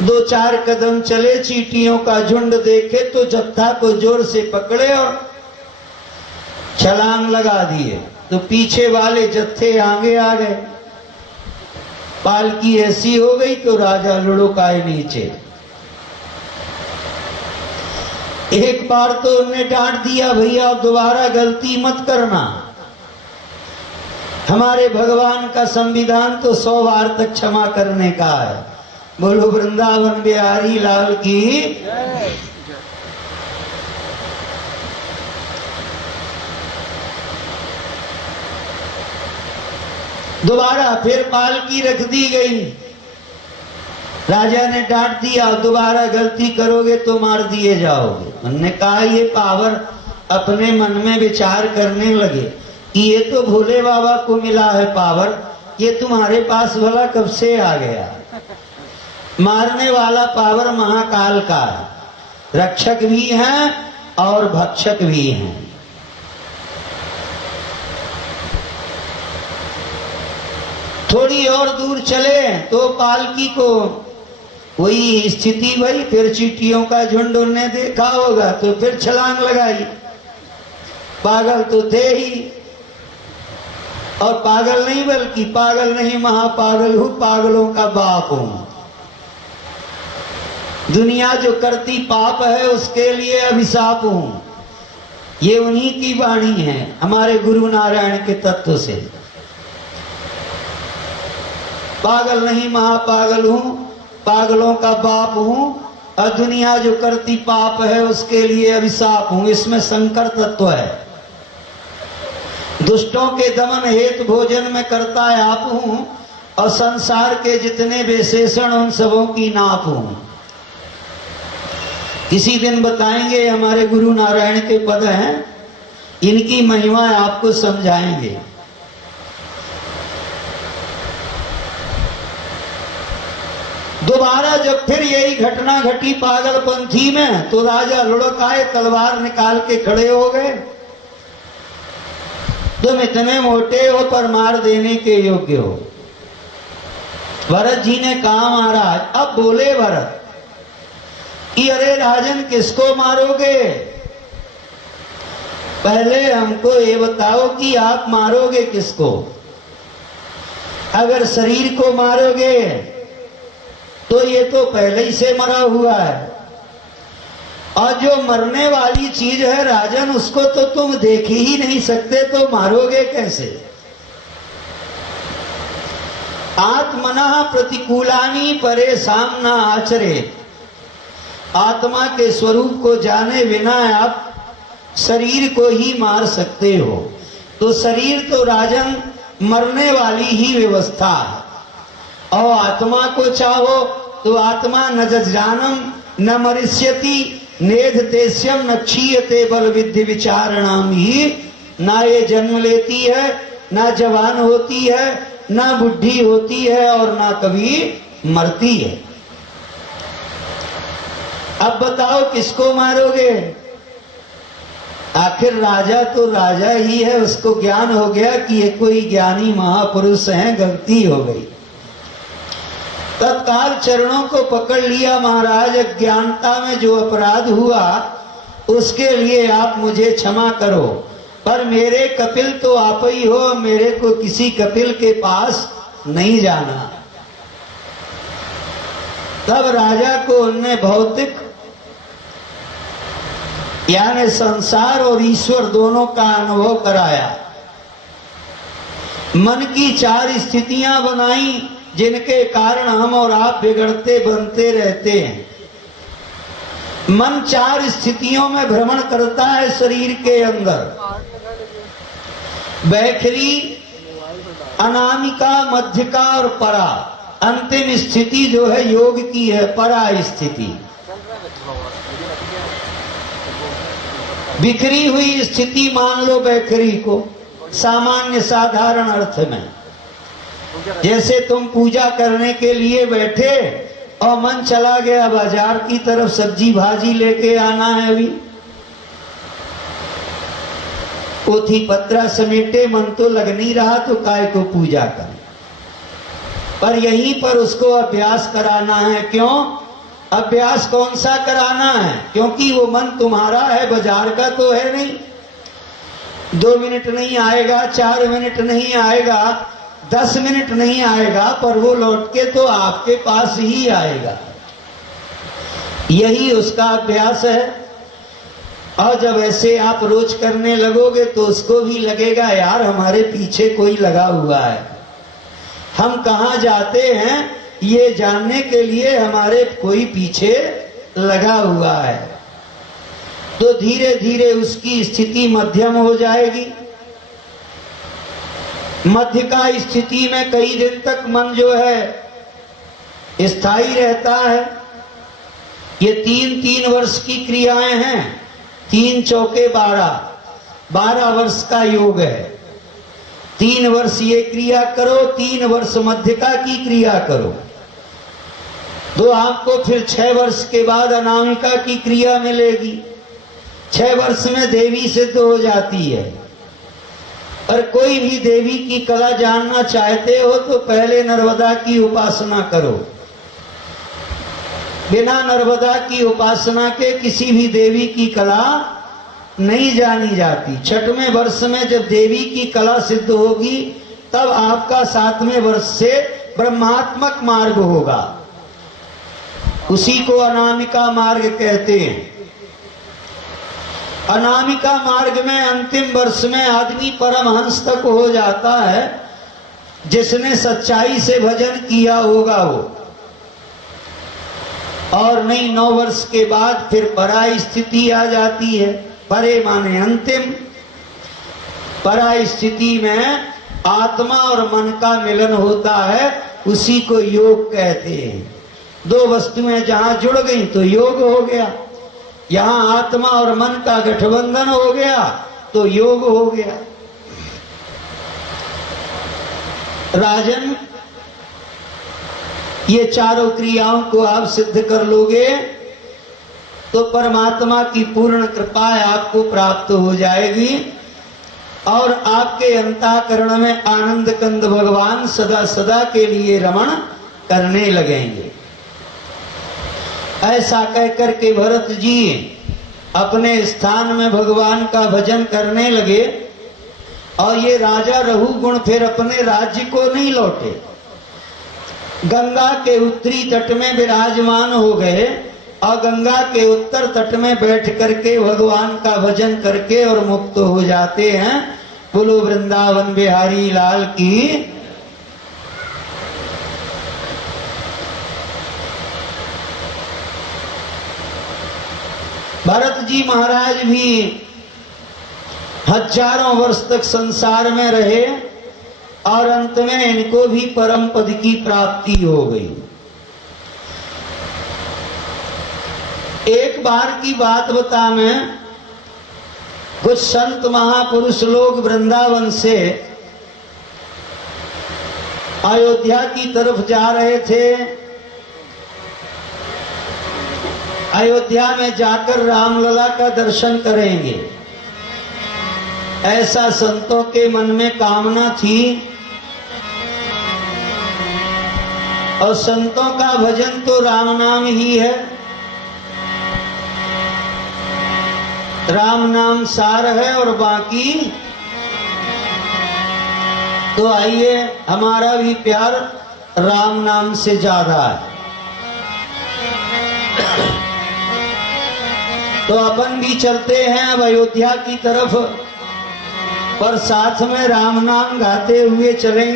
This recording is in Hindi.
दो चार कदम चले, चींटियों का झुंड देखे तो जत्था को जोर से पकड़े और छलांग लगा दिए। तो पीछे वाले जत्थे आगे आ गए। पालकी ऐसी हो गई तो राजा लुढ़काए नीचे। एक बार तो उन्हें डांट दिया, भैया दोबारा गलती मत करना। हमारे भगवान का संविधान तो 100 बार तक क्षमा करने का है। बोलो वृंदावन बिहारी लाल की। दोबारा फिर पालकी रख दी गई। राजा ने डांट दिया, दोबारा गलती करोगे तो मार दिए जाओगे। उन्होंने कहा, ये पावर अपने मन में विचार करने लगे कि ये तो भोले बाबा को मिला है पावर, ये तुम्हारे पास भला कब से आ गया। मारने वाला पावर महाकाल का है, रक्षक भी हैं और भक्षक भी हैं। थोड़ी और दूर चले तो पालकी को वही स्थिति भई। फिर चींटियों का झुंड उन्होंने देखा होगा तो फिर छलांग लगाई। पागल तो थे ही, और पागल नहीं बल्कि पागल नहीं महापागल हूं, पागलों का बाप हूं। दुनिया जो करती पाप है उसके लिए अभिशाप हूं। ये उन्हीं की वाणी है हमारे गुरु नारायण के तत्व से। पागल नहीं महापागल हूं, पागलों का बाप हूं, और दुनिया जो करती पाप है उसके लिए अभिशाप हूं। इसमें शंकर तत्व है। दुष्टों के दमन हेतु भोजन में करता है आप हूं, और संसार के जितने विशेषण उन सबों की नाप हूं। किसी दिन बताएंगे, हमारे गुरु नारायण के पद हैं, इनकी महिमा आपको समझाएंगे। दोबारा जब फिर यही घटना घटी पागलपंथी में, तो राजा लुढ़काए, तलवार निकाल के खड़े हो गए। तुम इतने मोटे हो पर मार देने के योग्य हो। भरत जी ने कहा, महाराज। अब बोले भरत कि अरे राजन, किसको मारोगे? पहले हमको ये बताओ कि आप मारोगे किसको। अगर शरीर को मारोगे तो ये तो पहले ही से मरा हुआ है, और जो मरने वाली चीज है राजन, उसको तो तुम देख ही नहीं सकते, तो मारोगे कैसे? आत्मनः प्रतिकूलानि परेशान न आचरे। आत्मा के स्वरूप को जाने बिना आप शरीर को ही मार सकते हो। तो शरीर तो राजन मरने वाली ही व्यवस्था है, और आत्मा को चाहो तो आत्मा न जजानम न मरिष्यति नेध तेस्यम न क्षीयते बल विद्धि विचारणाम ही। ना ये जन्म लेती है, ना जवान होती है, ना बुढ़ी होती है, और ना कभी मरती है। अब बताओ किसको मारोगे? आखिर राजा तो राजा ही है, उसको ज्ञान हो गया कि ये कोई ज्ञानी महापुरुष है, गलती हो गई। तत्काल चरणों को पकड़ लिया, महाराज अज्ञानता में जो अपराध हुआ उसके लिए आप मुझे क्षमा करो, पर मेरे कपिल तो आप ही हो, मेरे को किसी कपिल के पास नहीं जाना। तब राजा को उनने भौतिक यानी संसार और ईश्वर दोनों का अनुभव कराया। मन की 4 स्थितियां बनाई जिनके कारण हम और आप बिगड़ते बनते रहते हैं। मन 4 स्थितियों में भ्रमण करता है शरीर के अंदर। बैखरी, अनामिका, मध्यका और परा। अंतिम स्थिति जो है योग की है, परा स्थिति। बिखरी हुई स्थिति मान लो बैखरी को, सामान्य साधारण अर्थ में। जैसे तुम पूजा करने के लिए बैठे और मन चला गया बाजार की तरफ, सब्जी भाजी लेके आना है, अभी पोथी पत्रा समेटे, मन तो लग नहीं रहा, तो काय को पूजा कर। पर यहीं पर उसको अभ्यास कराना है। क्यों? अभ्यास कौन सा कराना है, क्योंकि वो मन तुम्हारा है, बाजार का तो है नहीं। 2 मिनट नहीं आएगा, 4 मिनट नहीं आएगा, 10 मिनट नहीं आएगा, पर वो लौट के तो आपके पास ही आएगा। यही उसका अभ्यास है। और जब ऐसे आप रोज करने लगोगे तो उसको भी लगेगा यार हमारे पीछे कोई लगा हुआ है, हम कहाँ जाते हैं ये जानने के लिए हमारे कोई पीछे लगा हुआ है। तो धीरे धीरे उसकी स्थिति मध्यम हो जाएगी। मध्य का स्थिति में कई दिन तक मन जो है स्थायी रहता है। ये 3-3 वर्ष की क्रियाएं हैं। 3 चौके 12 वर्ष का योग है। 3 वर्ष ये क्रिया करो, 3 वर्ष मध्यका की क्रिया करो, तो आपको फिर 6 वर्ष के बाद अनामिका की क्रिया मिलेगी। 6 वर्ष में देवी सिद्ध हो जाती है। और कोई भी देवी की कला जानना चाहते हो तो पहले नर्मदा की उपासना करो। बिना नर्मदा की उपासना के किसी भी देवी की कला नहीं जानी जाती। 6वें वर्ष में जब देवी की कला सिद्ध होगी तब आपका 7वें वर्ष से ब्रह्मात्मक मार्ग होगा। उसी को अनामिका मार्ग कहते हैं। अनामिका मार्ग में अंतिम वर्ष में आदमी परमहंस तक हो जाता है, जिसने सच्चाई से भजन किया होगा वो। और नहीं 9 वर्ष के बाद फिर पराई स्थिति आ जाती है। परे माने अंतिम। पराई स्थिति में आत्मा और मन का मिलन होता है, उसी को योग कहते हैं। 2 वस्तुएं जहां जुड़ गई तो योग हो गया। यहां आत्मा और मन का गठबंधन हो गया तो योग हो गया। राजन, ये चारों क्रियाओं को आप सिद्ध कर लोगे तो परमात्मा की पूर्ण कृपा आपको प्राप्त हो जाएगी और आपके अंतःकरण में आनंद कंद भगवान सदा सदा के लिए रमण करने लगेंगे। ऐसा कहकर के भरत जी अपने स्थान में भगवान का भजन करने लगे। और ये राजा रघुगुण फिर अपने राज्य को नहीं लौटे, गंगा के उत्तरी तट में विराजमान हो गए और गंगा के उत्तर तट में बैठ करके भगवान का भजन करके और मुक्त हो जाते हैं। बोलो वृंदावन बिहारी लाल की। भरत जी महाराज भी हजारों वर्ष तक संसार में रहे और अंत में इनको भी परम पद की प्राप्ति हो गई। एक बार की बात बता मैं, कुछ संत महापुरुष लोग वृंदावन से अयोध्या की तरफ जा रहे थे। अयोध्या में जाकर रामलला का दर्शन करेंगे, ऐसा संतों के मन में कामना थी। और संतों का भजन तो राम नाम ही है। राम नाम सार है और बाकी तो आइए, हमारा भी प्यार राम नाम से ज्यादा है। तो अपन भी चलते हैं अब अयोध्या की तरफ, पर साथ में राम नाम गाते हुए चलेंगे।